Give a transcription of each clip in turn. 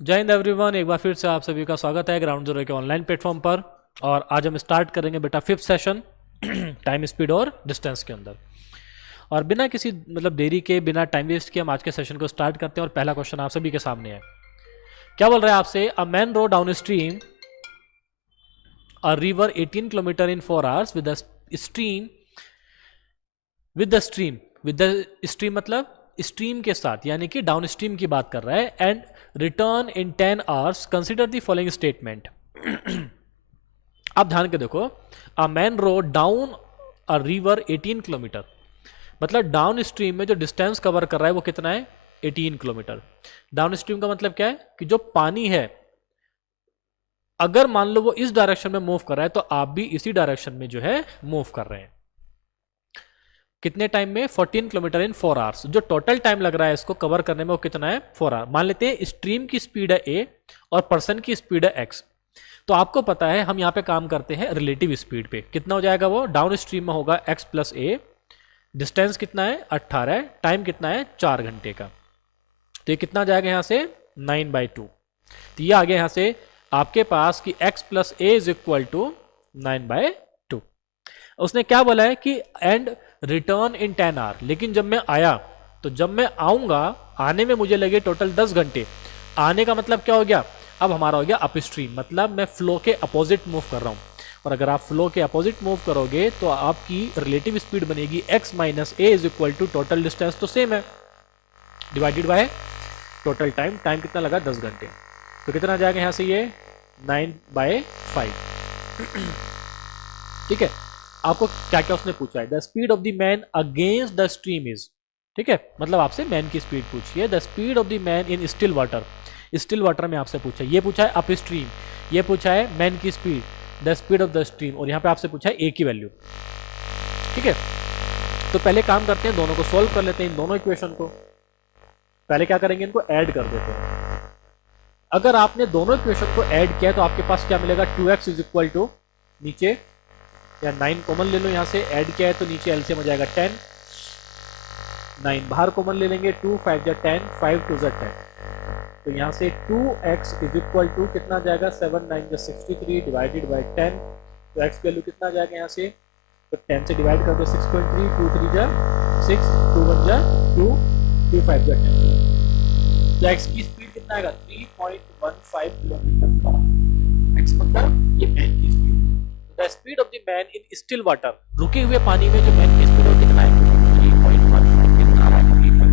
जय हिंद एवरीवन, एक बार फिर से आप सभी का स्वागत है ग्राउंड जीरो के ऑनलाइन प्लेटफॉर्म पर। और आज हम स्टार्ट करेंगे बेटा फिफ्थ सेशन टाइम स्पीड और डिस्टेंस के अंदर। और बिना किसी देरी के, बिना टाइम वेस्ट के हम आज के सेशन को स्टार्ट करते हैं। और पहला क्वेश्चन आप सभी के सामने है। क्या बोल रहा है आपसे? A man row down stream a river 18 kilometre in 4 hours with the stream with the stream मतलब स्ट्रीम के साथ, यानी कि डाउन स्ट्रीम की बात कर रहा है। And return in 10 hours, consider the following statement. आप ध्यान के देखो, a man row down a river 18 kilometre, मतलब डाउन स्ट्रीम में जो डिस्टेंस कवर कर रहा है वो कितना है? 18 किलोमीटर। डाउन स्ट्रीम का मतलब क्या है कि जो पानी है, अगर मान लो वो इस डायरेक्शन में मूव कर रहा है तो आप भी इसी डायरेक्शन में जो है मूव कर रहे हैं। कितने टाइम में? 14 किलोमीटर इन 4 आवर्स। जो टोटल टाइम लग रहा है इसको कवर करने में वो कितना है? 4 आवर। मान लेते हैं स्ट्रीम की स्पीड है a और पर्सन की स्पीड है x। तो आपको पता है हम यहाँ पे काम करते हैं रिलेटिव स्पीड पे। कितना हो जाएगा वो? डाउन स्ट्रीम में होगा x प्लस a। डिस्टेंस कितना है? 18 है। टाइम कितना है? 4 घंटे का। तो ये कितना जाएगा यहाँ से? 9/2। तो ये आ गया यहाँ से आपके पास कि x plus a is equal to 9/2। उसने क्या बोला है कि एंड रिटर्न इन 10 आवर। लेकिन जब मैं आया, तो जब मैं आऊंगा, आने में मुझे लगे टोटल 10 घंटे। आने का मतलब क्या हो गया? अब हमारा हो गया अप स्ट्रीम, मतलब मैं फ्लो के अपोजिट मूव कर रहा हूं। और अगर आप फ्लो के अपोजिट मूव करोगे तो आपकी रिलेटिव स्पीड बनेगी x minus a is equal to total distance तो सेम है divided by total time. Time कितना लगा? 10 घंटे। तो कितना जाएगा यहां से? ये 9/5। ठीक है। आपको क्या क्या उसने पूछा है? The speed of the man against the stream is, ठीक है, मतलब आपसे मैन की स्पीड पूछी है। The speed of the man in still water, still water में आपसे पूछा है। ये पूछा है अप स्ट्रीम, ये पूछा है मैन की speed, the speed of the stream, और यहाँ पे आपसे पूछा है ए की वैल्यू। ठीक है। तो पहले काम करते हैं, दोनों को सोल्व कर लेते हैं, इन दोनों इक्वेशन को। पहले क्या करेंगे? इनको ऐड कर देते हैं। अगर आपने दोनों इक्वेशन को ऐड किया तो आपके पास क्या मिलेगा? 2x इज इक्वल टू, नीचे या 9 कॉमन ले लो, यहां से ऐड किया है तो नीचे एलसीएम हो जाएगा 10। 9 बाहर कॉमन ले लेंगे, 2 5 जा 10, 5 2 जा 10। तो यहां से 2x इज इक्वल टू कितना जाएगा? 7 9 जा 63 डिवाइडेड बाय 10। तो x की वैल्यू कितना जाएगा यहाँ से? तो 10 से डिवाइड कर दो, 6.3, 2 3 जा 6, 2 1 जा 2, 2 5 जा 10। तो x की स्पीड कितना आएगा? 3.15 किलोमीटर पर। x मतलब ये मैन की speed. The speed of the man in still water, रुके हुए पानी में जो मैन की स्पीड है कितना है? 3.15। कितना आ रहा है? 3.15।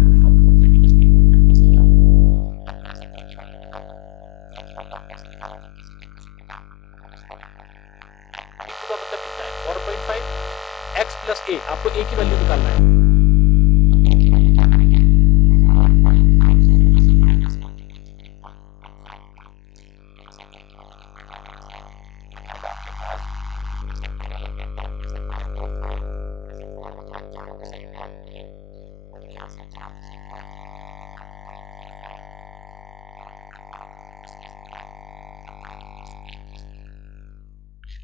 का मतलब कितना है? 4.5। x प्लस a, आपको a की वैल्यू निकालना है।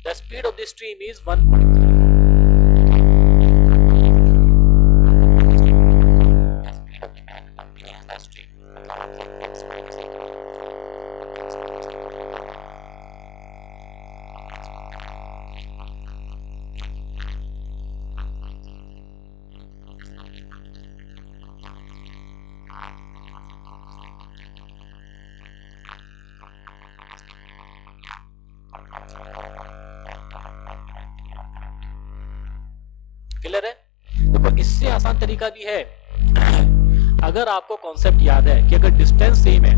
The speed of the stream is 1.3. Clear है? देखो इससे आसान तरीका भी है। अगर आपको कॉन्सेप्ट याद है कि अगर डिस्टेंस सेम है,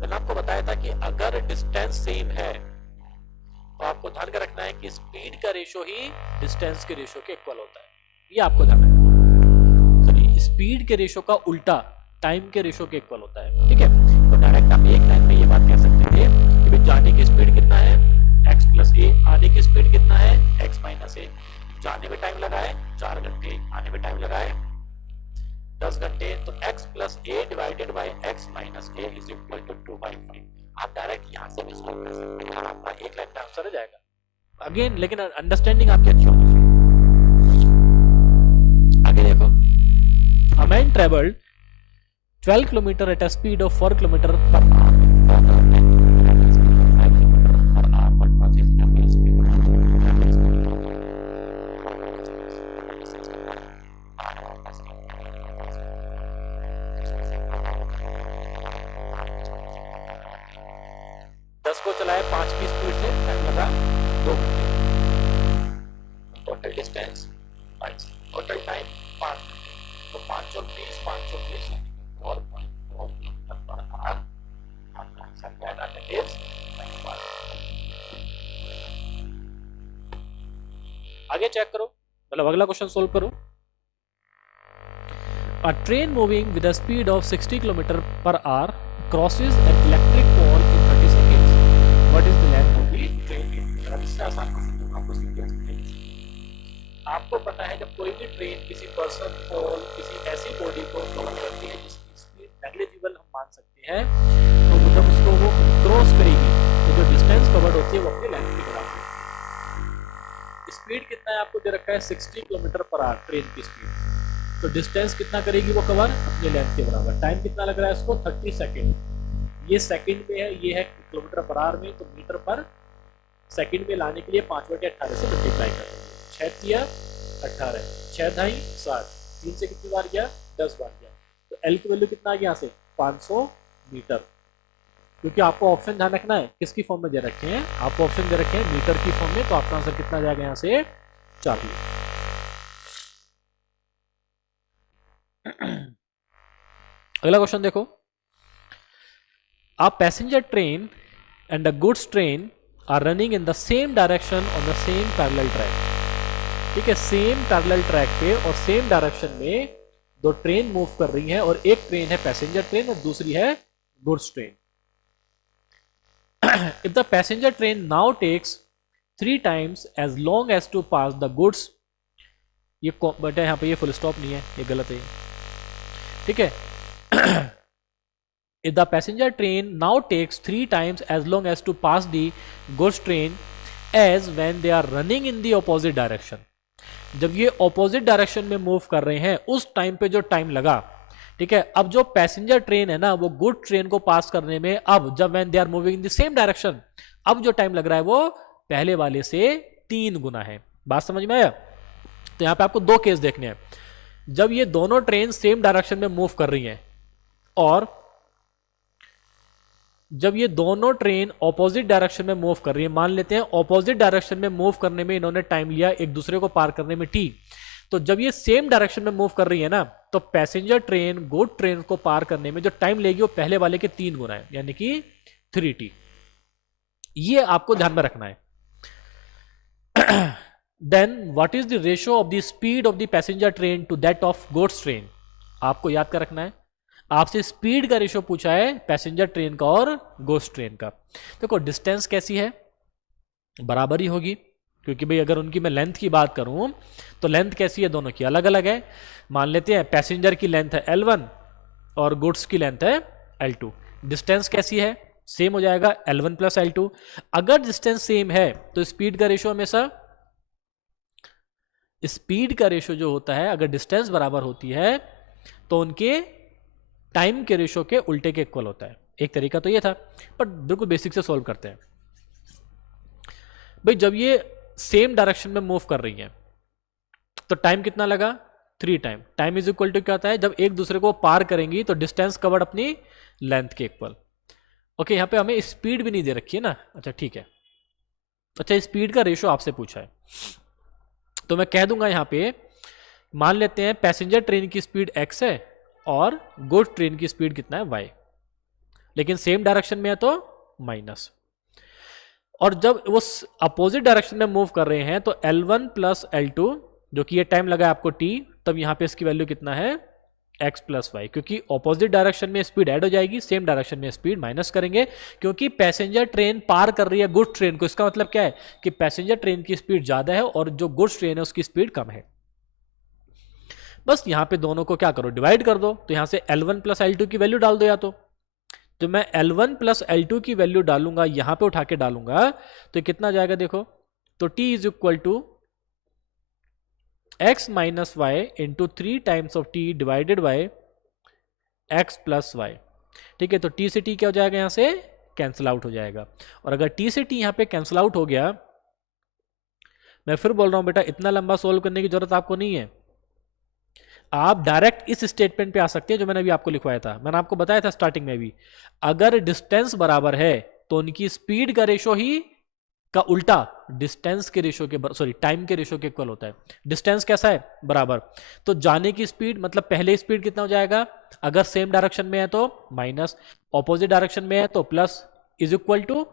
मैंने आपको बताया था कि अगर डिस्टेंस सेम है तो आपको ध्यान में रखना है कि स्पीड का रेशो ही डिस्टेंस के रेशो के इक्वल होता है। ये आपको ध्यान रखना है। चलिए, स्पीड के रेशो का उल्टा टाइम के रेशो के इक्वल होता है। ठीक है। तो डायरेक्ट आप एक लाइन में ये बात कह सकते थे कि भाई जाने की स्पीड कितना है? x प्लस ए। आने की स्पीड कितना है? x माइनस ए। जाने में टाइम लगा है 4 घंटे, आने में टाइम लगा है 10 घंटे। तो x plus a divided by x minus a is equal to 2/5। आप डायरेक्ट यहां से भी सॉल्व कर सकते हैं, आपका एक लाइन में आंसर हो जाएगा। अगेन लेकिन अंडरस्टैंडिंग आपकी अच्छी होनी चाहिए। आगे देखो, a man traveled 12 kilometre eight a speed of 4 kilometre पर 10 को चलाए 5 की स्पीड से, टाइम लगा 2 घंटे। टोटल डिस्टेंस 5, टोटल टाइम 5, तो 5 चौक 20, 5 चौक 20, 4.4 किलोमीटर पर आवर। आपका आंसर क्या है? That is 25। आगे चेक करो, मतलब अगला क्वेश्चन सोल्व करो। A train moving with a speed of 60 km per hour crosses an electric pole in 30 seconds. What is the length of the train? इससे आसान क्वेश्चन आपको सीक्वेंस मिलेगी। आपको पता है जब कोई भी ट्रेन किसी पर्सन पोल किसी ऐसी बॉडी को कवर करती है जिसकी स्पीड नेग्लिजिबल हम मान सकते हैं, तो जब उसको वो क्रॉस करेगी तो जो डिस्टेंस कवर्ड होती है वो अपनी लेंथ के बराबर है। स्पीड कितना है आपको दे रखा है 60 किलोमीटर पर आवर ट्रेन की स्पीड, तो डिस्टेंस कितना करेगी वो कवर अपने लेंथ के बराबर। टाइम कितना लग रहा है इसको 30 सेकंड। ये सेकंड में है, ये है किलोमीटर पर आवर में, तो मीटर पर सेकंड में लाने के लिए 5/18 से मल्टीप्लाई कर देंगे। 6 तिया 18, 6 ढाई 7, 3 से कितनी बार गया 10 बार गया, तो एल की वैल्यू कितना आ गया यहाँ से 500 मीटर। क्योंकि आपको ऑप्शन ध्यान रखना है किसकी फॉर्म में दे रखे हैं, आपको ऑप्शन दे रखे हैं मीटर की फॉर्म में, तो आपका आंसर कितना जाएगा यहाँ से 40। अगला क्वेश्चन देखो। A passenger train and a goods train are running in the same direction on the same parallel track। ठीक है, सेम पैरेलल ट्रैक पे और सेम डायरेक्शन में दो ट्रेन मूव कर रही हैं, और एक ट्रेन है पैसेंजर ट्रेन और दूसरी है goods train. If the passenger train now takes 3 times as long as to pass the goods, ये बेटा यहाँ पे ये फुल स्टॉप नहीं है, ये गलत है, ठीक है। If the passenger train now takes 3 times as long as to pass the goods train as when they are running in the opposite direction, जब ये opposite direction में मूव कर रहे हैं उस टाइम पे जो टाइम लगा, ठीक है, अब जो पैसेंजर ट्रेन है ना वो गुड ट्रेन को पास करने में, अब जब when they are moving in the same direction, अब जो टाइम लग रहा है वो पहले वाले से 3 गुना है। बात समझ में आया? तो यहाँ पे आपको 2 केस देखने हैं। जब ये दोनों ट्रेन सेम डायरेक्शन में मूव कर रही हैं और जब ये दोनों ट्रेन ऑपोजिट डायरेक्शन में मूव कर रही है, मान लेते हैं ऑपोजिट डायरेक्शन में मूव करने में इन्होंने टाइम लिया एक दूसरे को पार करने में टी, तो जब ये सेम डायरेक्शन में मूव कर रही है ना, तो पैसेंजर ट्रेन गुड ट्रेन को पार करने में जो टाइम लेगी वो पहले वाले के 3 गुना है, यानी कि 3t। ये आपको ध्यान में रखना है। Then what is the ratio of the speed of the passenger train to that of goods train? आपको याद कर रखना है, आपसे स्पीड का रेशियो पूछा है पैसेंजर ट्रेन का और गुड्स ट्रेन का। देखो डिस्टेंस कैसी है, बराबर ही होगी, क्योंकि भाई अगर उनकी मैं लेंथ की बात करूं तो लेंथ कैसी है, दोनों की अलग अलग है। मान लेते हैं पैसेंजर की लेंथ है L1 और गुड्स की लेंथ है L2। डिस्टेंस कैसी है, सेम हो जाएगा L1 प्लस L2। अगर डिस्टेंस सेम है तो स्पीड का रेशियो हमेशा, स्पीड का रेशियो जो होता है अगर डिस्टेंस बराबर होती है तो उनके टाइम के रेशियो के उल्टे के इक्वल होता है। एक तरीका तो ये था, पर बिल्कुल बेसिक से सॉल्व करते हैं। भाई जब ये सेम डायरेक्शन में मूव कर रही हैं तो टाइम कितना लगा 3 time. Time is equal to क्या होता है, जब एक दूसरे को पार करेंगी तो डिस्टेंस कवर्ड अपनी लेंथ के इक्वल। ओके, यहाँ पे हमें स्पीड भी नहीं दे रखी है ना, अच्छा ठीक है। अच्छा स्पीड का रेशियो आपसे पूछा है तो मैं कह दूंगा यहाँ पे, मान लेते हैं पैसेंजर ट्रेन की स्पीड x है और गुड ट्रेन की स्पीड कितना है y, लेकिन सेम डायरेक्शन में है तो माइनस। और जब वो अपोजिट डायरेक्शन में मूव कर रहे हैं तो L1 प्लस L2 जो कि ये टाइम लगा आपको t, तब यहाँ पे इसकी वैल्यू कितना है x प्लस वाई, क्योंकि ऑपोजिट डायरेक्शन में स्पीड ऐड हो जाएगी, सेम डायरेक्शन में स्पीड माइनस करेंगे, क्योंकि पैसेंजर ट्रेन पार कर रही है गुड्स ट्रेन को। इसका मतलब क्या है कि पैसेंजर ट्रेन की स्पीड ज्यादा है और जो गुड्स ट्रेन है उसकी स्पीड कम है। बस यहाँ पे दोनों को क्या करो, डिवाइड कर दो, तो यहाँ से L1 प्लस L2 की वैल्यू डाल दो। या तो मैं L1 प्लस L2 की वैल्यू डालूंगा, यहाँ पे उठा के डालूंगा तो कितना जाएगा देखो, तो t is equal to x minus y into 3 times of t divided by x plus y. ठीक है, तो टी से टी क्या हो जाएगा, यहाँ से कैंसिल आउट हो जाएगा। और अगर टी से टी यहाँ पे कैंसिल आउट हो गया, मैं फिर बोल रहा हूँ बेटा इतना लंबा सोल्व करने की जरूरत आपको नहीं है, आप डायरेक्ट इस स्टेटमेंट पे आ सकते हैं जो मैंने अभी आपको लिखवाया था। मैंने आपको बताया था स्टार्टिंग में भी, अगर डिस्टेंस बराबर है तो उनकी स्पीड का रेशो ही का उल्टा डिस्टेंस के रेशो के सॉरी टाइम के रेशो के इक्वल होता है। डिस्टेंस कैसा है, बराबर, तो जाने की स्पीड मतलब पहले स्पीड कितना हो जाएगा, अगर सेम डायरेक्शन में है तो माइनस, ऑपोजिट डायरेक्शन में है तो प्लस, इज इक्वल टू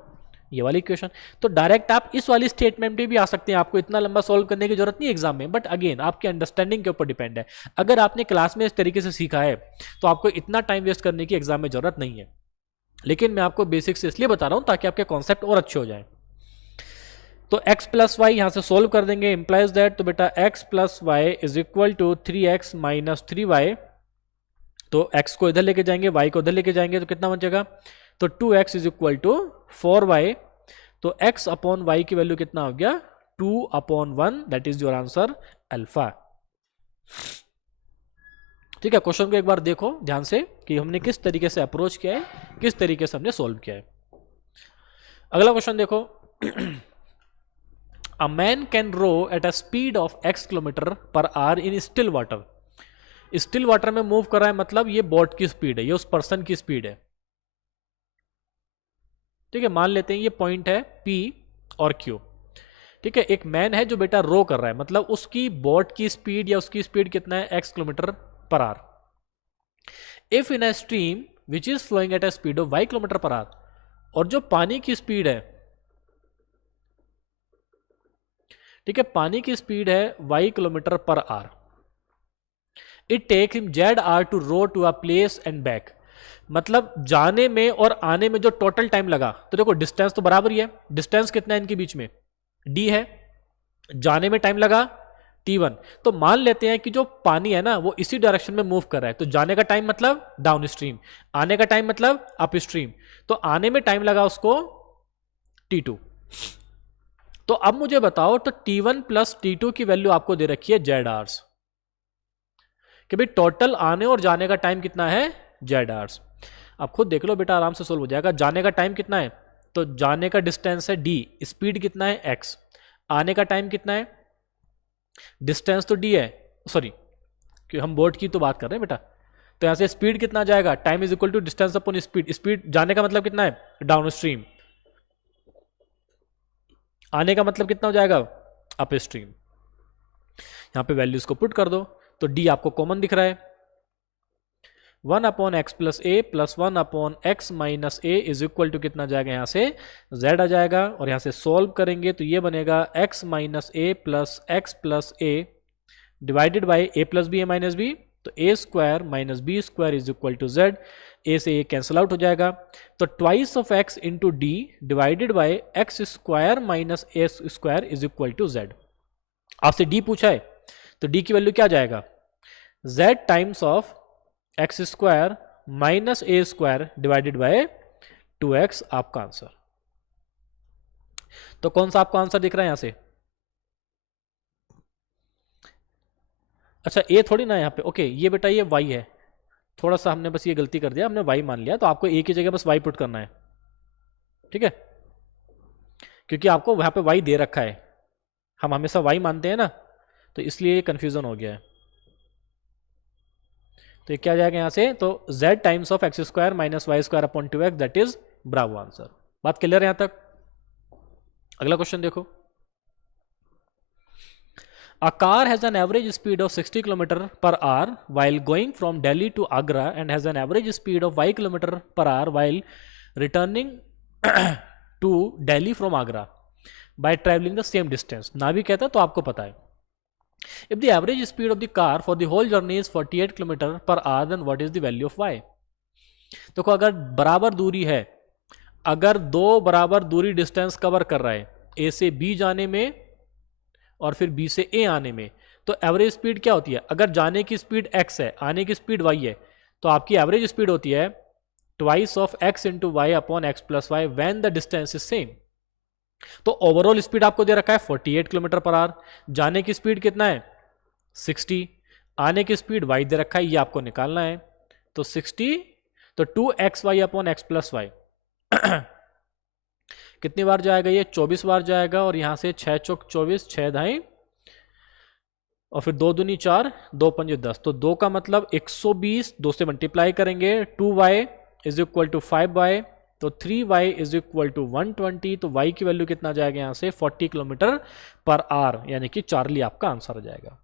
ये वाली इक्वेशन। तो डायरेक्ट आप इस वाली स्टेटमेंट पे भी आ सकते हैं, आपको इतना लंबा सॉल्व करने की जरूरत नहीं एग्जाम में, बट अगेन आपके अंडरस्टैंडिंग के ऊपर डिपेंड है। अगर आपने क्लास में इस तरीके से सीखा है तो आपको इतना टाइम वेस्ट करने की एग्जाम में जरूरत नहीं है, लेकिन मैं आपको बेसिक्स इसलिए बता रहा हूं ताकि आपके कॉन्सेप्ट और अच्छे हो जाए। तो x प्लस वाई यहां से सोल्व कर देंगे, इंप्लाइज दैट, तो बेटा x plus y is equal to 3x minus 3y। तो x को इधर लेके जाएंगे, y को इधर लेके जाएंगे, तो कितना बचेगा, तो 2x is equal to 4y। तो x अपॉन y की वैल्यू कितना हो गया, 2/1, that is your answer alpha. ठीक है, क्वेश्चन को एक बार देखो ध्यान से कि हमने किस तरीके से अप्रोच किया है, किस तरीके से हमने सोल्व किया है। अगला क्वेश्चन देखो, A man can row at a speed of x kilometre per our in still water. Still water में मूव कर रहा है, मतलब ये बोट की स्पीड है, ये उस पर्सन की स्पीड है। ठीक है, मान लेते हैं ये पॉइंट है P और Q। ठीक है, एक मैन है जो बेटा रो कर रहा है, मतलब उसकी बोट की स्पीड या उसकी स्पीड कितना है, x kilometre per hour. If in a stream which is flowing at a speed of y kilometre per hour, और जो पानी की स्पीड है, ठीक है, पानी की स्पीड है y kilometre per hour, it take him z to row to a place and back. मतलब जाने में और आने में जो टोटल टाइम लगा, तो देखो डिस्टेंस तो बराबर ही है, डिस्टेंस कितना है इनके बीच में, d है, जाने में टाइम लगा t1। तो मान लेते हैं कि जो पानी है ना वो इसी डायरेक्शन में मूव कर रहा है, तो जाने का टाइम मतलब डाउन स्ट्रीम, आने का टाइम मतलब अप स्ट्रीम, तो आने में टाइम लगा उसको t2। तो अब मुझे बताओ, तो t1 प्लस t2 की वैल्यू आपको दे रखी है z आवर्स, कि भाई टोटल आने और जाने का टाइम कितना है, z आवर्स। आप खुद देख लो बेटा, आराम से सोल्व हो जाएगा। जाने का टाइम कितना है, तो जाने का डिस्टेंस है d, स्पीड कितना है x, आने का टाइम कितना है, डिस्टेंस तो d है, सॉरी कि हम बोट की तो बात कर रहे हैं बेटा, तो यहां से स्पीड कितना जाएगा, time is equal to distance upon speed. Speed जाने का मतलब कितना है, डाउन स्ट्रीम, आने का मतलब कितना हो जाएगा, अप स्ट्रीम। यहां पे वैल्यूज को पुट कर दो, तो d आपको कॉमन दिख रहा है, 1/x plus a plus 1/x minus a is equal to कितना जाएगा, यहां से z आ जाएगा, और यहां से सॉल्व करेंगे तो ये बनेगा x minus a plus x plus a divided by a plus b a minus b, तो a square minus b square is equal to z, a से a कैंसिल आउट हो जाएगा, तो twice of x into d divided by x square minus a square is equal to z। आपसे d पूछा है तो d की value क्या जाएगा, z times of x square minus a square divided by 2x आपका आंसर। तो कौन सा आपको आंसर दिख रहा है यहां से, अच्छा ए थोड़ी ना यहाँ पे, ओके ये बेटा ये y है, थोड़ा सा हमने बस ये गलती कर दिया, हमने y मान लिया, तो आपको a की जगह बस y पुट करना है। ठीक है, क्योंकि आपको वहां पे y दे रखा है, हम हमेशा y मानते हैं ना, तो इसलिए ये कंफ्यूजन हो गया है। तो ये क्या जाएगा यहां से, तो z times of x square minus y square upon 2x, that is bravo answer. बात क्लियर है यहां तक। अगला क्वेश्चन देखो, A car has an average speed of 60 km per hour while going from Delhi to Agra and has an average speed of y km per hour while returning to Delhi from Agra by traveling the same distance। ना भी कहता तो आपको पता है। If the average speed of the car for the whole journey is 48 km per hour, then what is the value of y? देखो अगर बराबर दूरी है, अगर दो बराबर दूरी डिस्टेंस कवर कर रहा है, ए से बी जाने में और फिर बी से ए आने में, तो एवरेज स्पीड क्या होती है, अगर जाने की स्पीड x है, आने की स्पीड y है, तो आपकी एवरेज स्पीड होती है twice of x into y upon x plus y when the distance is same. तो ओवरऑल स्पीड आपको दे रखा है 48 किलोमीटर पर आवर, जाने की स्पीड कितना है 60, आने की स्पीड y दे रखा है, ये आपको निकालना है। तो 60, तो 2xy upon x plus Y कितनी बार जाएगा ये? 24 बार जाएगा। और यहाँ से 6 चौक 24, 6 धाई और फिर 2 दूनी 4, 2 पंजे 10, तो 2 का मतलब 120, 2 से मल्टीप्लाई करेंगे। 2y is equal to 5y, तो 3y इज इक्वल टू 120, तो y की वैल्यू कितना जाएगा यहाँ से? 40 किलोमीटर पर आवर, यानी कि चार्ली आपका आंसर हो जाएगा।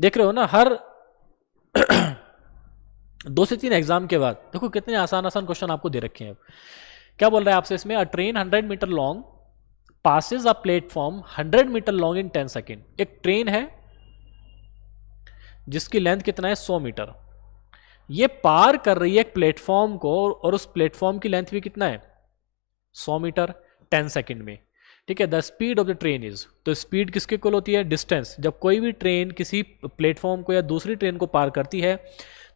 देख रहे हो ना, हर 2 से 3 एग्जाम के बाद देखो कितने आसान आसान क्वेश्चन आपको दे रखे हैं। क्या बोल रहा है आपसे इसमें? A train 100 metre long passes a platform 100 metre long in 10 second. एक ट्रेन है जिसकी लेंथ कितना है? 100 मीटर। ये पार कर रही है एक प्लेटफॉर्म को, और उस प्लेटफॉर्म की लेंथ भी कितना है? 100 मीटर 10 सेकेंड में। ठीक है, the speed of the train is, तो स्पीड किसके इक्वल होती है? डिस्टेंस। जब कोई भी ट्रेन किसी प्लेटफॉर्म को या दूसरी ट्रेन को पार करती है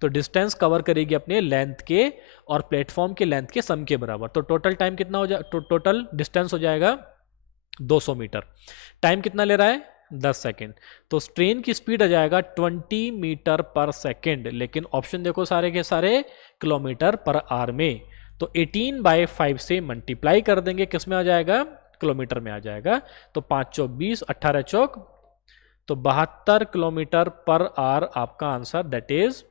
तो डिस्टेंस कवर करेगी अपने लेंथ के और प्लेटफॉर्म के लेंथ के सम के बराबर। तो टोटल टाइम कितना हो जाए? टोटल डिस्टेंस हो जाएगा 200 मीटर। टाइम कितना ले रहा है? 10 सेकेंड। तो ट्रेन की स्पीड आ जाएगा 20 मीटर पर सेकेंड, लेकिन ऑप्शन देखो सारे के सारे किलोमीटर पर आवर में। तो 18/5 से मल्टीप्लाई कर देंगे, किस में आ जाएगा? किलोमीटर में आ जाएगा। तो 5 चौक 20, 18 चौक, तो 72 किलोमीटर पर आवर आपका answer, that is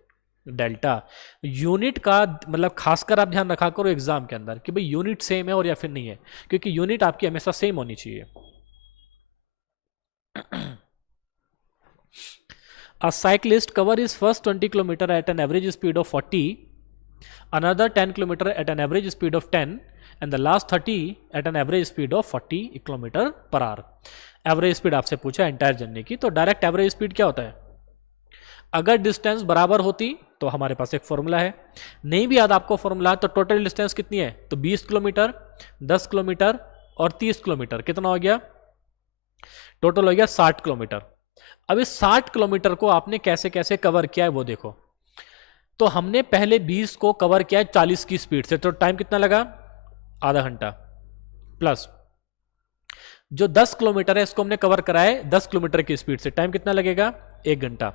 delta. Unit का मतलब खासकर आप ध्यान रखा करो एग्जाम के अंदर कि भाई यूनिट सेम है और या फिर नहीं है, क्योंकि यूनिट आपकी हमेशा सेम होनी चाहिए। A cyclist cover his first 20 kilometer at an average speed of 40, another 10 kilometer at an average speed of 10, and the last 30 at an average speed of 40 kilometre per our. Average speed आपसे पूछा entire journey की, तो direct average speed क्या होता है? अगर distance बराबर होती तो हमारे पास एक फॉर्मूला है, नहीं भी याद आपको फॉर्मूला, तो टोटल डिस्टेंस कितनी है? तो 20 किलोमीटर, 10 किलोमीटर और 30 किलोमीटर, कितना हो गया? टोटल हो गया 60 किलोमीटर। अब इस 60 किलोमीटर को आपने कैसे कैसे कवर किया है वो देखो। तो हमने पहले 20 को कवर किया है 40 की स्पीड से, तो टाइम कितना लगा? आधा घंटा। प्लस जो 10 किलोमीटर है इसको हमने कवर करा है 10 किलोमीटर की स्पीड से, टाइम कितना लगेगा? 1 घंटा।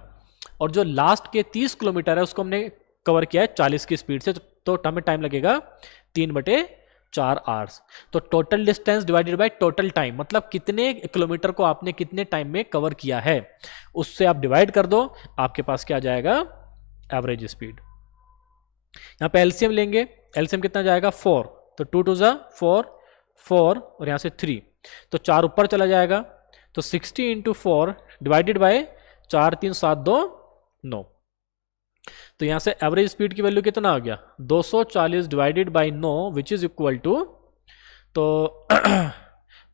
और जो लास्ट के 30 किलोमीटर है उसको हमने कवर किया है 40 की स्पीड से, तो हमें टाइम लगेगा 3/4 आवर्स। तो total distance divided by total time, मतलब कितने किलोमीटर को आपने कितने टाइम में कवर किया है, उससे आप डिवाइड कर दो, आपके पास क्या आ जाएगा? Average speed. यहां पे एलसीएम लेंगे, एलसीएम कितना जाएगा? 4, तो 2 2 जा 4, 4 और यहां से 3, तो 4 ऊपर चला जाएगा, तो 60 इंटू 4 डिवाइडेड बाय 4 3 7 2 9, तो यहां से एवरेज स्पीड की वैल्यू कितना हो गया? 240 divided by 9 which is equal to, तो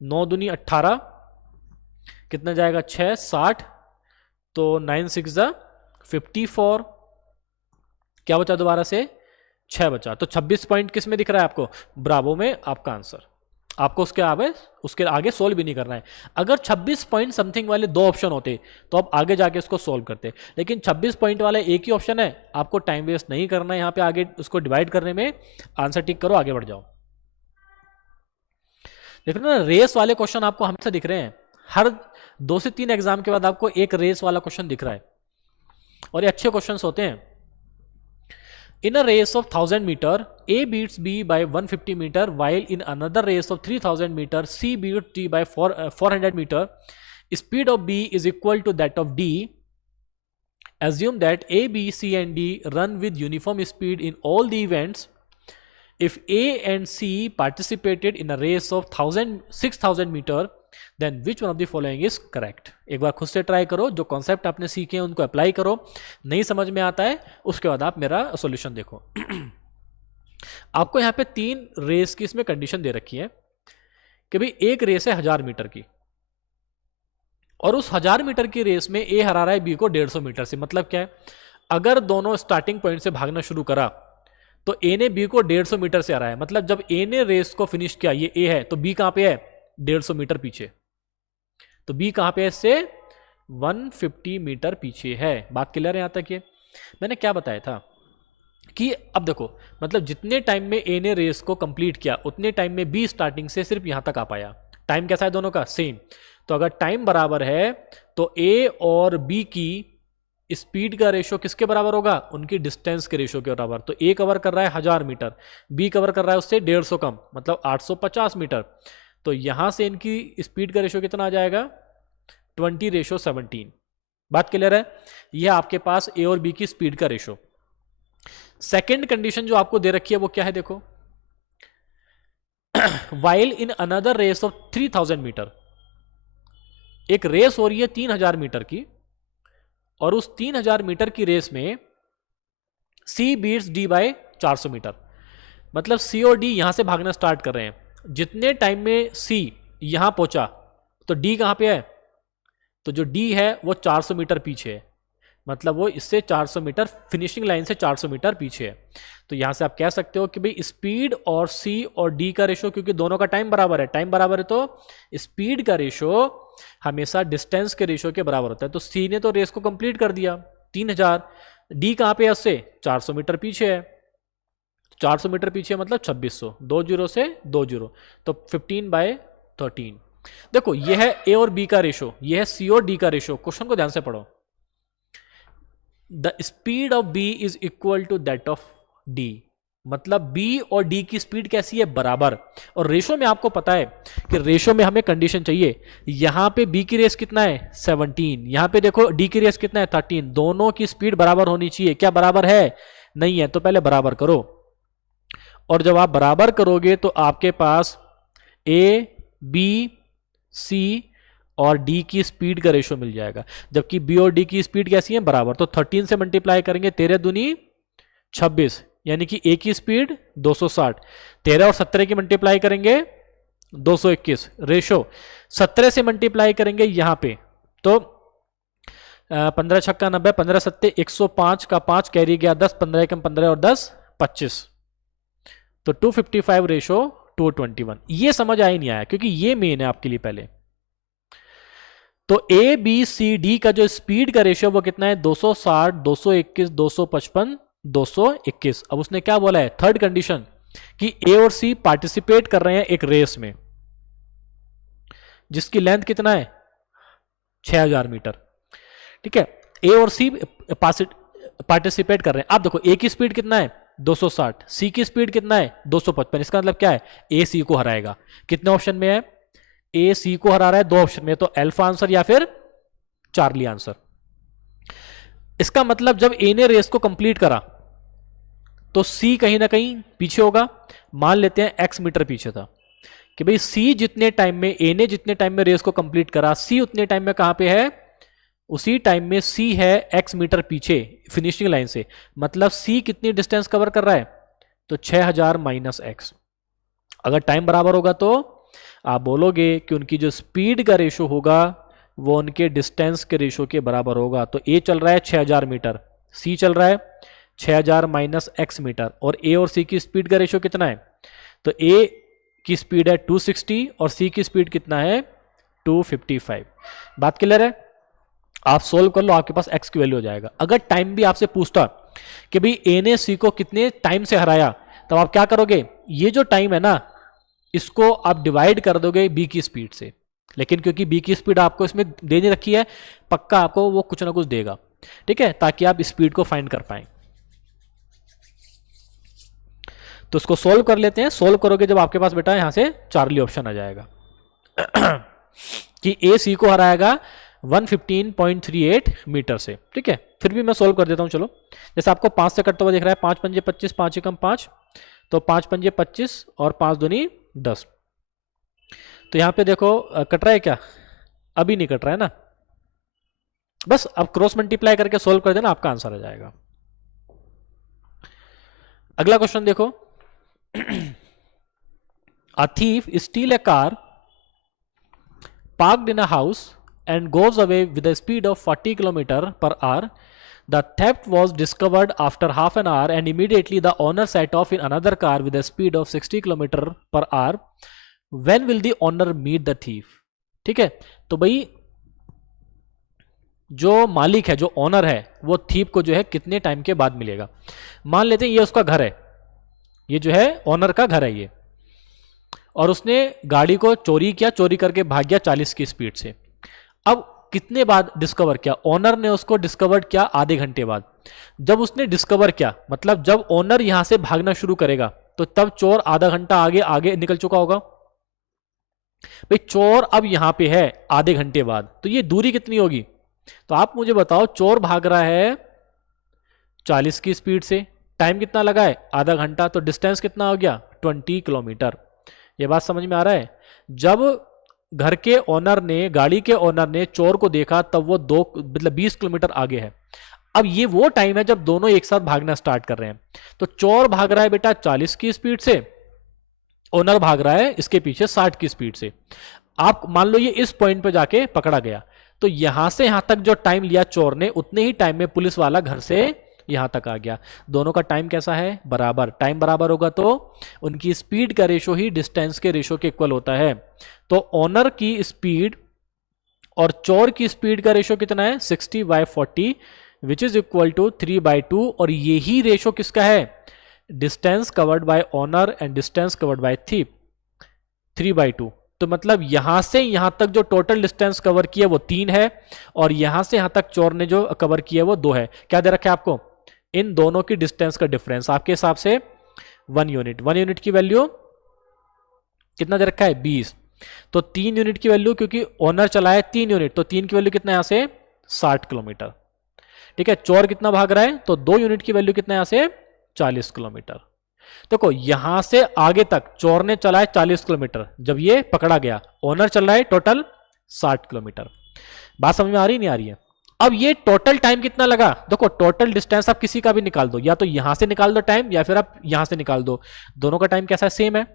9 दूनी 18, कितना जाएगा? 6 60, तो 9 6 54, क्या बचा दोबारा से? 6 बचा। तो 26 पॉइंट किस में दिख रहा है आपको? ब्रावो में आपका आंसर। आपको उसके आगे सोल्व भी नहीं करना है। अगर 26 पॉइंट समथिंग वाले 2 ऑप्शन होते तो आप आगे जाके उसको सोल्व करते, लेकिन 26 पॉइंट वाला एक ही ऑप्शन है, आपको टाइम वेस्ट नहीं करना है यहाँ पे आगे उसको डिवाइड करने में। आंसर टिक करो, आगे बढ़ जाओ। देख रहे हो ना, रेस वाले क्वेश्चन आपको हमेशा दिख रहे हैं। हर 2 से 3 एग्जाम के बाद आपको एक रेस वाला क्वेश्चन दिख रहा है, और ये अच्छे क्वेश्चन होते हैं। In a race of 1000 meter, A beats B by 150 meter, while in another race of 3000 meter, C beats D by 400 meter. Speed of B is equal to that of D. Assume that A, B, C and D run with uniform speed in all the events. If A and C participated in a race of 6000 meter, then which one of the following is correct? एक बार खुद से try करो, जो concept आपने सीखे हैं उनको apply करो, नहीं समझ में आता है उसके बाद आप मेरा सॉल्यूशन देखो। आपको यहाँ पे 3 रेस की इसमें कंडीशन दे रखी है कि भाई एक रेस है 1000 मीटर की, और उस 1000 मीटर की रेस में ए हरा रहा है बी को 150 मीटर से। मतलब क्या है? अगर दोनों स्टार्टिंग पॉइंट से भागना शुरू करा तो ए ने बी को 150 मीटर से हराया है। मतलब जब ए ने रेस को फिनिश किया, ये ए है, तो बी कहां पे है? 150 मीटर पीछे। तो बी कहां पे है? इससे 150 मीटर पीछे है। बात क्लियर है यहां तक? ये मैंने क्या बताया था कि अब देखो, मतलब जितने टाइम में ए ने रेस को कंप्लीट किया उतने टाइम में बी स्टार्टिंग से सिर्फ यहां तक आ पाया। टाइम कैसा है दोनों का? सेम। तो अगर टाइम बराबर है तो ए और बी की स्पीड का रेशो किसके बराबर होगा, उनकी डिस्टेंस के रेशो के बराबर। तो ए कवर कर रहा है 1000 मीटर, बी कवर कर रहा है उससे 150 कम, मतलब 850 मीटर। तो यहां से इनकी स्पीड का रेशो कितना आ जाएगा, 20:17। बात क्लियर है। यह आपके पास ए और बी की स्पीड का रेशो। सेकेंड कंडीशन जो आपको दे रखी है वो क्या है, देखो, while in another race of 3000 metre, एक रेस हो रही है 3000 मीटर की, और उस 3000 मीटर की रेस में सी बीट्स डी बाय 400 मीटर। मतलब सी और डी यहां से भागना स्टार्ट कर रहे हैं। जितने टाइम में सी यहां पहुंचा तो डी कहां पे है, तो जो डी है वो 400 मीटर पीछे है, मतलब वो इससे 400 मीटर, फिनिशिंग लाइन से 400 मीटर पीछे है। तो यहां से आप कह सकते हो कि भाई स्पीड और सी और डी का रेशो, क्योंकि दोनों का टाइम बराबर है, टाइम बराबर है तो स्पीड का रेशो हमेशा डिस्टेंस के रेशो के बराबर होता है। तो सी ने तो रेस को कंप्लीट कर दिया 3000, डी कहां पे है उससे 400 मीटर पीछे है, 400 मीटर पीछे मतलब 2600, 20 से 20, तो 15/13। देखो यह है ए और बी का रेशो, यह है सी और डी का रेशो। क्वेश्चन को ध्यान से पढ़ो। The speed of b is equal to that of d, मतलब बी और डी की स्पीड कैसी है, बराबर। और रेशो में आपको पता है कि रेशो में हमें कंडीशन चाहिए, यहां पे बी की रेस कितना है 17, यहां पे देखो डी की रेस कितना है 13, दोनों की स्पीड बराबर होनी चाहिए। क्या बराबर है, नहीं है, तो पहले बराबर करो। और जब आप बराबर करोगे तो आपके पास ए बी सी और डी की स्पीड का रेशो मिल जाएगा, जबकि बी और डी की स्पीड कैसी है, बराबर। तो 13 से मल्टीप्लाई करेंगे, 13 दूनी 26, यानी कि ए की स्पीड 260, 13 और 17 की मल्टीप्लाई करेंगे 221, रेशो 17 से मल्टीप्लाई करेंगे यहां पे तो 15 छक्का 90, 15 सत्ते 105 का 5 कैरी गया 10, 15 कम 15 और 10 25, तो 255 रेशो 221। ये समझ आया नहीं आया, क्योंकि ये मेन है आपके लिए पहले। तो ए बी सी डी का जो स्पीड का रेशियो वो कितना है, 260, 221, 255, 221। अब उसने क्या बोला है, थर्ड कंडीशन, कि ए और सी पार्टिसिपेट कर रहे हैं एक रेस में जिसकी लेंथ कितना है 6000 मीटर। ठीक है, ए और सी पार्टिसिपेट कर रहे हैं। आप देखो ए की स्पीड कितना है 260, सी की स्पीड कितना है 255। इसका मतलब क्या है, ए सी को हराएगा। कितने ऑप्शन में है, ए सी को हरा रहा है 2 ऑप्शन में, तो अल्फा आंसर या फिर चार्ली आंसर। इसका मतलब जब ए ने रेस को कंप्लीट करा तो सी कहीं ना कहीं पीछे होगा। मान लेते हैं एक्स मीटर पीछे था, कि भाई सी जितने टाइम में, ए ने जितने टाइम में रेस को कंप्लीट करा, सी उतने टाइम में कहां पे है, उसी टाइम में सी है एक्स मीटर पीछे फिनिशिंग लाइन से। मतलब सी कितनी डिस्टेंस कवर कर रहा है, तो 6000 माइनस एक्स। अगर टाइम बराबर होगा तो आप बोलोगे कि उनकी जो स्पीड का रेशो होगा वो उनके डिस्टेंस के रेशो के बराबर होगा। तो ए चल रहा है 6000 मीटर, सी चल रहा है 6000 माइनस एक्स मीटर, और ए और सी की स्पीड का रेशो कितना है, तो ए की स्पीड है 260 और सी की स्पीड कितना है 255। बात क्लियर है। आप सोल्व कर लो, आपके पास एक्स की वैल्यू हो जाएगा। अगर टाइम भी आपसे पूछता कि भाई ए ने सी को कितने टाइम से हराया, तब आप क्या करोगे, ये जो टाइम है ना इसको आप डिवाइड कर दोगे बी की स्पीड से। लेकिन क्योंकि बी की स्पीड आपको इसमें दे नहीं रखी है, पक्का आपको वो कुछ ना कुछ देगा, ठीक है, ताकि आप स्पीड को फाइंड कर पाए। तो इसको सोल्व कर लेते हैं। सोल्व करोगे जब आपके पास बेटा यहां से चार्ली ऑप्शन आ जाएगा कि ए सी को हराएगा 115.38 मीटर से। ठीक है, फिर भी मैं सोल्व कर देता हूं। चलो, जैसे आपको 5 से कटता हुआ दिख रहा है, 5 पंजे 25, 5 एकम 5, तो 5 पंजे 25 और 5 दूनी 10। तो यहां पे देखो कट रहा है क्या, अभी नहीं कट रहा है ना, बस अब क्रॉस मल्टीप्लाई करके सोल्व कर देना, आपका आंसर आ जाएगा। अगला क्वेश्चन देखो, a thief steals a car parked in a house and goes away with a speed of 40 km/h. The theft was discovered after half an hour and immediately the owner set off in another car with a speed of 60 km/h. When will the owner meet the thief? ठीक है, तो भाई जो मालिक है, जो owner है, वो थीप को जो है कितने टाइम के बाद मिलेगा। मान लेते हैं ये उसका घर है, ये जो है ओनर का घर है ये, और उसने गाड़ी को चोरी किया, चोरी करके भाग गया 40 की स्पीड से। अब कितने बाद डिस्कवर किया? ओनर ने उसको डिस्कवर किया आधे घंटे बाद। जब उसने डिस्कवर किया मतलब जब ओनर यहां से भागना शुरू करेगा तो तब चोर आधा घंटा आगे आगे निकल चुका होगा। भाई चोर अब यहां पे है आधे घंटे बाद, तो ये दूरी कितनी होगी? तो आप मुझे बताओ, चोर भाग रहा है 40 की स्पीड से, टाइम कितना लगा है? आधा घंटा, तो डिस्टेंस कितना हो गया? 20 किलोमीटर। ये बात समझ में आ रहा है? जब घर के ओनर ने, गाड़ी के ओनर ने चोर को देखा तब वो 20 किलोमीटर आगे है। अब ये वो टाइम है जब दोनों एक साथ भागना स्टार्ट कर रहे हैं। तो चोर भाग रहा है बेटा 40 की स्पीड से, ओनर भाग रहा है इसके पीछे 60 की स्पीड से। आप मान लो ये इस पॉइंट पे जाके पकड़ा गया, तो यहां से यहां तक जो टाइम लिया चोर ने, उतने ही टाइम में पुलिस वाला घर से यहां तक आ गया। दोनों का टाइम कैसा है? बराबर। टाइम बराबर होगा तो उनकी स्पीड का रेशो ही डिस्टेंस के रेशो के इक्वल होता है। तो ओनर की स्पीड और चोर की स्पीड का रेशो कितना है? 60/40 विच इज इक्वल टू 3/2। और यही रेशो किसका है? Distance covered bye owner and distance covered bye thief, 3/2। तो मतलब यहां से यहां तक जो टोटल डिस्टेंस कवर किया वो 3 है, और यहां से यहां तक चोर ने जो कवर किया वो 2 है। क्या दे रखा है आपको? इन दोनों की डिस्टेंस का डिफरेंस आपके हिसाब से 1 यूनिट। 1 यूनिट की वैल्यू कितना दे रखा है? 20। तो 3 यूनिट की वैल्यू, क्योंकि ओनर चला है 3 यूनिट, तो 3 की वैल्यू कितना यहां से? 60 किलोमीटर। ठीक है, चोर कितना भाग रहा है? तो 2 यूनिट की वैल्यू कितना यहां से? 40 किलोमीटर। देखो यहां से आगे तक चोर ने चला है 40 किलोमीटर, जब ये पकड़ा गया ओनर चल रहा है टोटल 60 किलोमीटर। बात समझ में आ रही नहीं आ रही है? अब ये टोटल टाइम कितना लगा? देखो टोटल डिस्टेंस आप किसी का भी निकाल दो, या तो यहां से निकाल दो टाइम या फिर आप यहां से निकाल दो, दोनों का टाइम कैसा है? सेम है।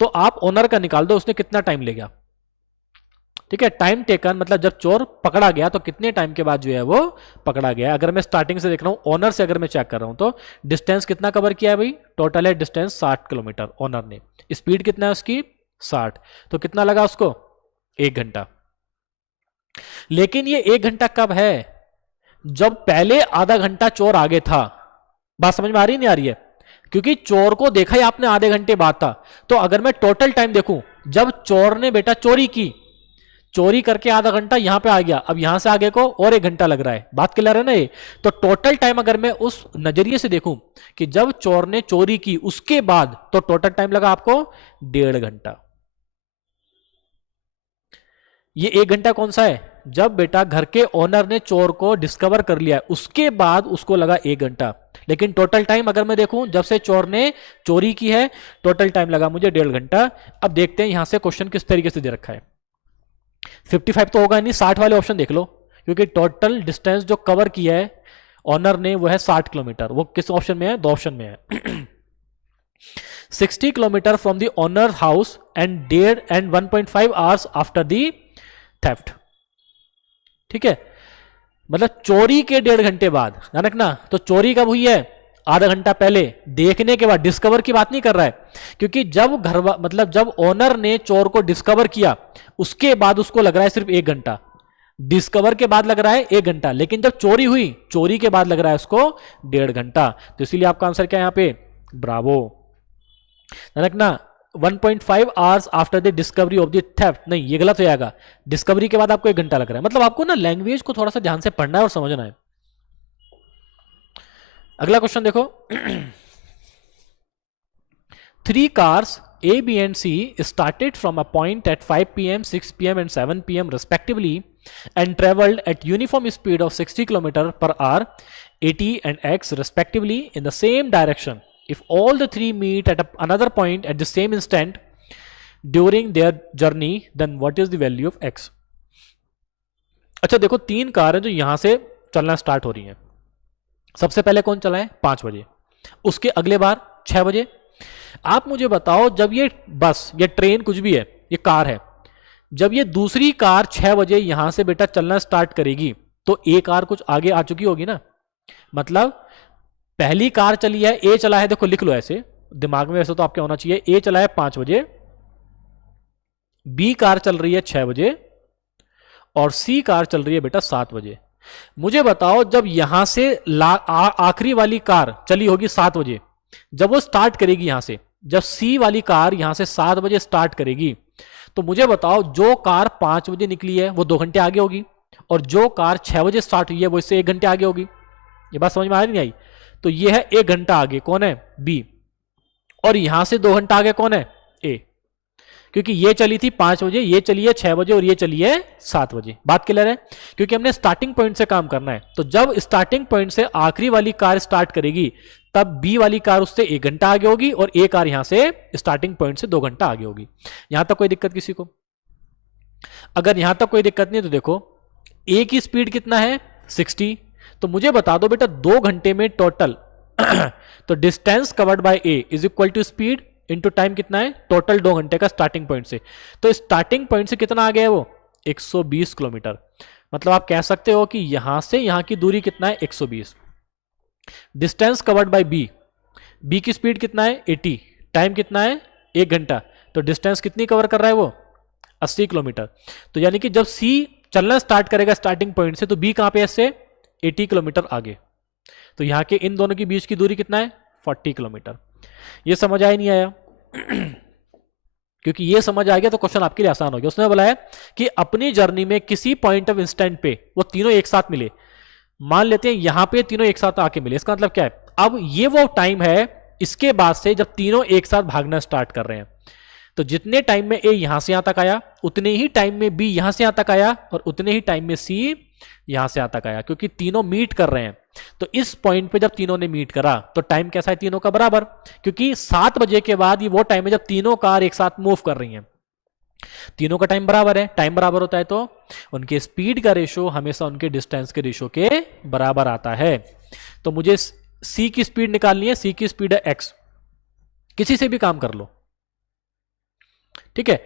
तो आप ओनर का निकाल दो, उसने कितना टाइम ले गया। ठीक है, टाइम टेकन मतलब जब चोर पकड़ा गया तो कितने टाइम के बाद जो है वो पकड़ा गया। अगर मैं स्टार्टिंग से देख रहा हूं, ओनर से अगर मैं चेक कर रहा हूं, तो डिस्टेंस कितना कवर किया है भाई? टोटल है डिस्टेंस 60 किलोमीटर ओनर ने, स्पीड कितना है उसकी? 60। तो कितना लगा उसको? 1 घंटा। लेकिन ये 1 घंटा कब है? जब पहले आधा घंटा चोर आगे था। बात समझ में आ रही नहीं आ रही है? क्योंकि चोर को देखा ही आपने आधे घंटे बाद था। तो अगर मैं टोटल टाइम देखूं, जब चोर ने बेटा चोरी की, चोरी करके आधा घंटा यहां पे आ गया, अब यहां से आगे को और 1 घंटा लग रहा है। बात क्लियर है ना ये? तो टोटल टाइम अगर मैं उस नजरिए से देखूं कि जब चोर ने चोरी की उसके बाद, तो टोटल टाइम लगा आपको 1.5 घंटा। ये 1 घंटा कौन सा है? जब बेटा घर के ओनर ने चोर को डिस्कवर कर लिया उसके बाद उसको लगा 1 घंटा। लेकिन टोटल टाइम अगर मैं देखूं जब से चोर ने चोरी की है, टोटल टाइम लगा मुझे 1.5 घंटा। अब देखते हैं यहां से क्वेश्चन किस तरीके से दे रखा है। 55 तो होगा नहीं, 60 वाले ऑप्शन देख लो, क्योंकि टोटल डिस्टेंस जो कवर किया है ऑनर ने वो है 60 किलोमीटर। वो किस ऑप्शन में है? 2 ऑप्शन में है। 60 kilometre from the owner house and 1.5 hours after the theft. ठीक है, मतलब चोरी के 1.5 घंटे बाद, ध्यान रखना। तो चोरी कब हुई है? आधा घंटा पहले, देखने के बाद। डिस्कवर की बात नहीं कर रहा है, क्योंकि जब मतलब जब ओनर ने चोर को डिस्कवर किया उसके बाद उसको लग रहा है सिर्फ 1 घंटा। डिस्कवर के बाद लग रहा है 1 घंटा, लेकिन जब चोरी हुई, चोरी के बाद लग रहा है उसको 1.5 घंटा। तो इसीलिए आपका आंसर क्या है यहां पे? ब्रावो। रखना 1.5 hours after the discovery of the theft, नहीं ये गलत हो जाएगा। डिस्कवरी के बाद आपको 1 घंटा लग रहा है। मतलब आपको ना लैंग्वेज को थोड़ा सा ध्यान से पढ़ना है और समझना है। अगला क्वेश्चन देखो। 3 cars A, B and C started from a point at 5 p.m., 6 p.m. and 7 p.m. respectively and traveled at uniform speed of 60 km per hour, 80 and x respectively in the same direction. If all the 3 meet at another point at the same instant during their journey, then what is the value of x? अच्छा देखो, 3 car हैं जो यहां से चलना start हो रही हैं। सबसे पहले कौन चला है? 5 बजे। उसके अगले बार 6 बजे। आप मुझे बताओ, जब ये बस, ये ट्रेन, कुछ भी है, ये कार है, जब ये दूसरी कार 6 बजे यहां से बेटा चलना स्टार्ट करेगी, तो ए कार कुछ आगे आ चुकी होगी ना। मतलब पहली कार चली है, ए चला है, देखो लिख लो ऐसे दिमाग में, वैसे तो आपके होना चाहिए। ए चला है 5 बजे, बी कार चल रही है 6 बजे, और सी कार चल रही है बेटा 7 बजे। मुझे बताओ, जब यहां से आखिरी वाली कार चली होगी 7 बजे, जब वो स्टार्ट करेगी यहां से, जब सी वाली कार यहां से 7 बजे स्टार्ट करेगी, तो मुझे बताओ जो कार 5 बजे निकली है वो 2 घंटे आगे होगी, और जो कार 6 बजे स्टार्ट हुई है वो इससे 1 घंटे आगे होगी। ये बात समझ में आ रही नहीं आई? तो ये है 1 घंटा आगे, कौन है? बी। और यहां से 2 घंटा आगे कौन है? ए। क्योंकि ये चली थी 5 बजे, ये चली है 6 बजे, और ये चली है 7 बजे। बात क्लियर है? क्योंकि हमने स्टार्टिंग पॉइंट से काम करना है, तो जब स्टार्टिंग पॉइंट से आखिरी वाली कार स्टार्ट करेगी तब बी वाली कार उससे 1 घंटा आगे होगी, और ए कार यहां से स्टार्टिंग पॉइंट से 2 घंटा आगे होगी। यहां तक कोई दिक्कत किसी को? अगर यहां तक कोई दिक्कत नहीं तो देखो, ए की स्पीड कितना है? 60। तो मुझे बता दो बेटा 2 घंटे में टोटल तो distance covered by a is equal to speed into time कितना है? टोटल 2 घंटे का स्टार्टिंग पॉइंट से। तो स्टार्टिंग पॉइंट से कितना आ गया है वो? 120 किलोमीटर। मतलब आप कह सकते हो कि यहां से यहां की दूरी कितना है? 120। Distance covered by b, b की स्पीड कितना है? 80। टाइम कितना है? 1 घंटा। तो डिस्टेंस कितनी कवर कर रहा है वो? 80 किलोमीटर। तो यानी कि जब सी चलना स्टार्ट करेगा स्टार्टिंग पॉइंट से, तो बी कहां पे है इससे? 80 किलोमीटर आगे। तो यहां के इन दोनों के बीच की दूरी कितना है? 40 किलोमीटर। ये समझ आया नहीं आया? क्योंकि ये समझ आ गया तो क्वेश्चन आपके लिए आसान हो गया। उसने बोला है कि अपनी जर्नी में किसी पॉइंट ऑफ इंस्टेंट पे वो तीनों एक साथ मिले। मान लेते हैं यहां पे तीनों एक साथ आके मिले। इसका मतलब क्या है? अब ये वो टाइम है इसके बाद से जब तीनों एक साथ भागना स्टार्ट कर रहे हैं। तो जितने टाइम में ए यहां से यहां तक आया, उतने ही टाइम में बी यहां से यहां तक आया, और उतने ही टाइम में सी यहां से यहां तक आया, क्योंकि तीनों मीट कर रहे हैं। तो इस पॉइंट पे जब तीनों ने मीट करा तो टाइम कैसा है? तीनों का बराबर। क्योंकि 7 बजे के बाद ये वो टाइम है जब तीनों कार एक साथ मूव कर रही हैं। तीनों का टाइम बराबर है। टाइम बराबर होता है तो उनके स्पीड का रेशो हमेशा उनके डिस्टेंस के रेशो के बराबर आता है। तो मुझे सी की स्पीड निकालनी है। सी की स्पीड है एक्स। किसी से भी काम कर लो, ठीक है?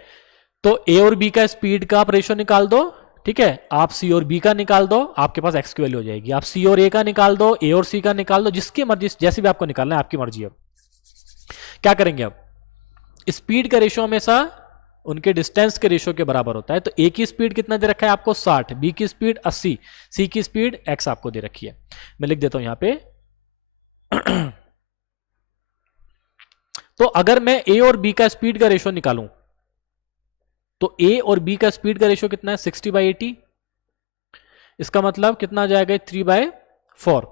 तो ए और बी का स्पीड का आप रेशो निकाल दो, ठीक है? आप सी और बी का निकाल दो, आपके पास एक्स की वैल्यू हो जाएगी। आप सी और ए का निकाल दो, ए और सी का निकाल दो, जिसकी मर्जी, जैसे भी आपको निकालना है आपकी मर्जी। अब क्या करेंगे? अब स्पीड का रेशो हमेशा उनके डिस्टेंस के रेशो के बराबर होता है। तो ए की स्पीड कितना दे रखा है आपको? 60। बी की स्पीड 80। सी की स्पीड एक्स आपको दे रखी है। मैं लिख देता हूं यहां पे। तो अगर मैं ए और बी का स्पीड का रेशो निकालूं तो ए और बी का स्पीड का रेशो कितना है? 60/80। इसका मतलब कितना आ जाएगा? 3/4।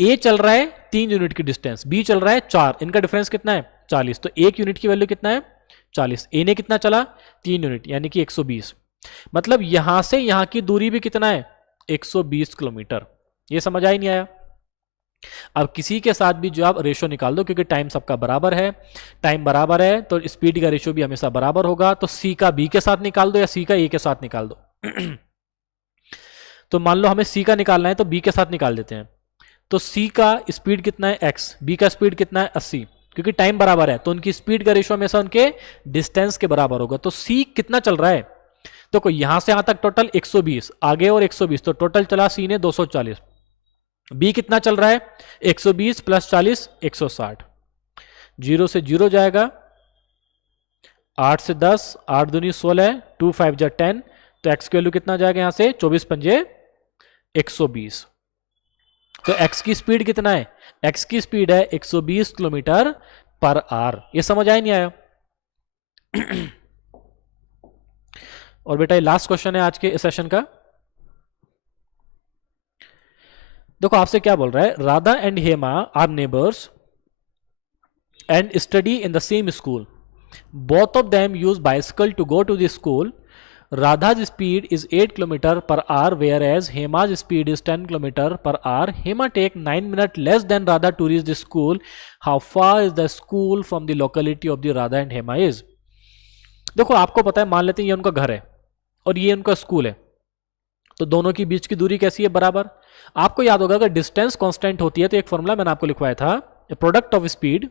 ए चल रहा है 3 यूनिट की डिस्टेंस, बी चल रहा है 4, इनका डिफरेंस कितना है? 40। तो 1 यूनिट की वैल्यू कितना है? 40। ए ने कितना चला? 3 यूनिट, यानी कि 120। मतलब यहां से यहां की दूरी भी कितना है? 120 किलोमीटर। ये समझ आया नहीं आया? अब किसी के साथ भी जो आप रेशो निकाल दो, क्योंकि टाइम सबका बराबर है, टाइम बराबर है तो स्पीड का रेशो भी हमेशा बराबर होगा। तो सी का बी के साथ निकाल दो या सी का ए के साथ निकाल दो। तो मान लो हमें सी का निकालना है तो बी के साथ निकाल देते हैं। तो सी का स्पीड कितना है? एक्स। बी का स्पीड कितना है? 80। क्योंकि टाइम बराबर है तो उनकी स्पीड का रेशो हमेशा उनके डिस्टेंस के बराबर होगा। तो सी कितना चल रहा है? तो कोई यहां से यहां तक टोटल 120, आगे और 120, तो टोटल चला सी ने 240। बी कितना चल रहा है? 120 + 40 160। 0 से 0 जाएगा, 8 से 10, 8 दूनी 16, 2 5 जा 10। तो एक्स की वैल्यू कितना जाएगा यहां से? 24 पंजे 120। तो एक्स की स्पीड कितना है? एक्स की स्पीड है 120 किलोमीटर पर आवर। ये समझ आया नहीं आया? और बेटा ये लास्ट क्वेश्चन है आज के सेशन का। देखो आपसे क्या बोल रहा है? Radha and Hema are neighbours and study in the same school. Both of them use bicycle to go to the school. Radha's speed is 8 km per hour, whereas Hema's speed is 10 km per hour. Hema take 9 minutes less than Radha to reach the school. How far is the school from the locality of the Radha and Hema is? देखो आपको पता है, मान लेते हैं ये उनका घर है और ये उनका स्कूल है, तो दोनों की बीच की दूरी कैसी है? बराबर। आपको याद होगा अगर डिस्टेंस कांस्टेंट होती है तो एक फॉर्मूला मैंने आपको लिखवाया था, product of speed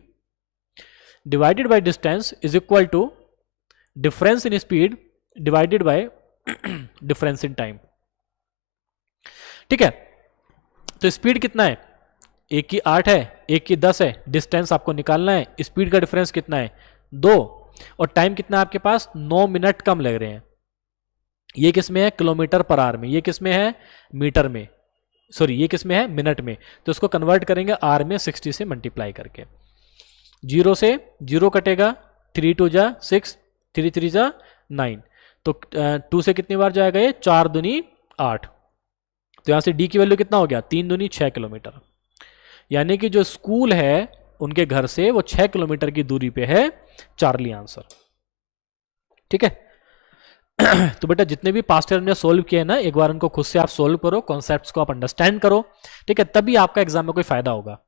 divided by distance is equal to difference in speed divided by difference in time. ठीक है, तो स्पीड कितना है? एक की 8 है, एक की 10 है. डिस्टेंस आपको निकालना है, स्पीड का डिफरेंस कितना है? 2. और टाइम कितना है आपके पास? 9 मिनट कम लग रहे हैं. ये किस में है? किलोमीटर पर आवर में. ये किस में है? मीटर में. सॉरी, ये किस में है? मिनट में. तो इसको कन्वर्ट करेंगे आर में 60 से मल्टीप्लाई करके. 0 से 0 कटेगा, 3 2 जा 6, 3 3 जा 9. तो 2 से कितनी बार जाएगा ये, 4 दूनी 8। तो यहाँ से डी की वैल्यू कितना हो गया, 3 दूनी 6 किलोमीटर। यानी कि जो स्कूल है उनके घर से वो 6 किलोमीटर की दूरी पे है, चार्ली आंसर। ठीक है। तो बेटा जितने भी पास्ट ईयर हमने सोल्व किए ना, एक बार उनको खुद से आप सोल्व करो, कॉन्सेप्ट्स को आप अंडरस्टैंड करो। ठीक है, तभी आपका एग्जाम में कोई फायदा होगा।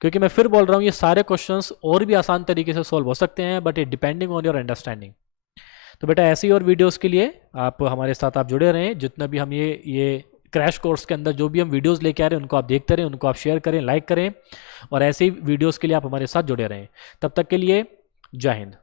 क्योंकि मैं फिर बोल रहा हूँ, ये सारे क्वेश्चंस और भी आसान तरीके से सोल्व हो सकते हैं, but it depending on your understanding. तो बेटा ऐसे ही और वीडियोस के लिए आप हमारे साथ आप जुड़े रहें। जितना भी हम ये क्रैश कोर्स के अंदर जो भी हम वीडियोस लेके आ रहे हैं उनको आप देखते रहें, उनको आप शेयर करें, लाइक करें, और ऐसे ही वीडियोस के लिए आप हमारे साथ जुड़े रहें। तब तक के लिए जय हिंद।